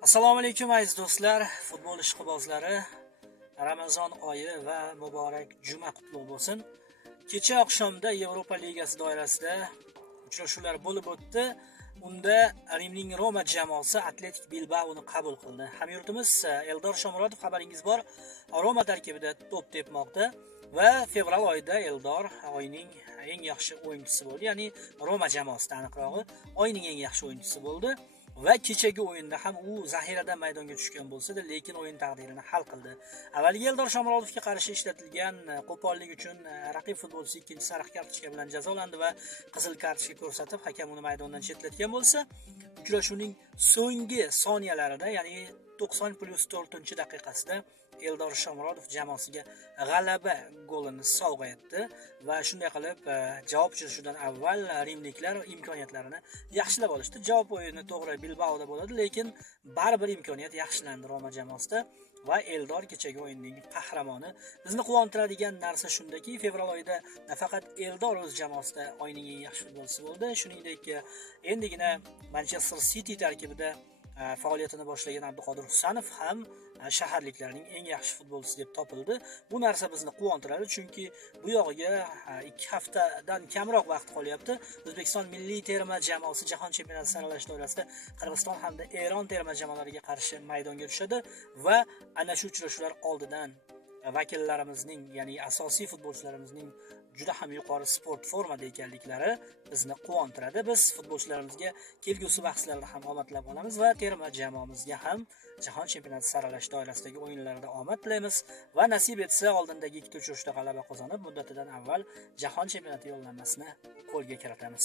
Assalomu alaykum aziz do'stlar, futbol ishqibozlari. Ramazon oyi va muborak juma qutlug' bo'lsin. Kecha oqshomda Yevropa Ligasi doirasida uchrashuvlar bo'lib o'tdi. Unda Rimning Roma jamoasi Atletik Bilbaoni qabul qildi. Hamyurtimiz Eldor Shomurodov, xabaringiz bor, Roma tarkibida to'p tepmoqda va fevral oyida Eldor oyning eng yaxshi o'yinchisi bo'ldi. Ya'ni Roma jamoasida aniqrog'i oyning eng yaxshi o'yinchisi bo'ldi. Va kechagi o'yinda ham u zaxiradan maydonga tushgan bo'lsa-da, lekin o'yin taqdirini hal qildi. Avvaliga Eldor Shomurodovga qarshi ishlatilgan qo'pollik uchun raqib futbolchisi ikkinchi sariq kartochka bilan jazolandi va qizil kartochka ko'rsatib hakam uni maydondan chetlatgan bo'lsa, uchrashuvning so'nggi soniyalarida, ya'ni 90+4-daqiqasida Eldor Shomurodov jamoasiga g'alaba golini sovg'a etdi va shunday qilib javob uchrashuvidan avval rimliklar imkoniyatlarini yaxshilab olishdi. Javob o'yini to'g'ri Bilbaoda bo'ladi, lekin baribir imkoniyat yaxshilandi Roma jamoasida va Eldor kechagi o'yinning qahramoni. Bizni quvontiradigan narsa shundaki, fevral oyida nafaqat Eldor o'z jamoasida oyning eng yaxshi futbolchisi bo'ldi, shuningdek endigina Manchester City tarkibida faoliyatini boshlagan Abduqodir Husanov ham shaharliklarning eng yaxshi futbolchisi deb topildi. Bu narsa bizni quvontiradi, chunki bu yog'iga 2 haftadan kamroq vaqt qolyapti. O'zbekiston milliy terma jamoasi jahon chempionati saralash doirasida Qirg'iziston hamda Eron terma jamoalariga qarshi maydonga tushadi va ana shu uchrashuvlar oldidan vakillarimizning, ya'ni asosiy futbolchilarimizning juda ham yuqori sport formada ekanliklari bizni quvontiradi. Biz futbolchilarimizga kelgusi bahslarda ham omadlab qolamiz va terma jamoamizga ham jahon chempionati saralash doirasidagi o'yinlarda omad tilaymiz va nasib etsa oldindagi ikkita uchrashuvda g'alaba qozonib, muddatidan avval jahon chempionati yo'llanmasini qo'lga kiritamiz.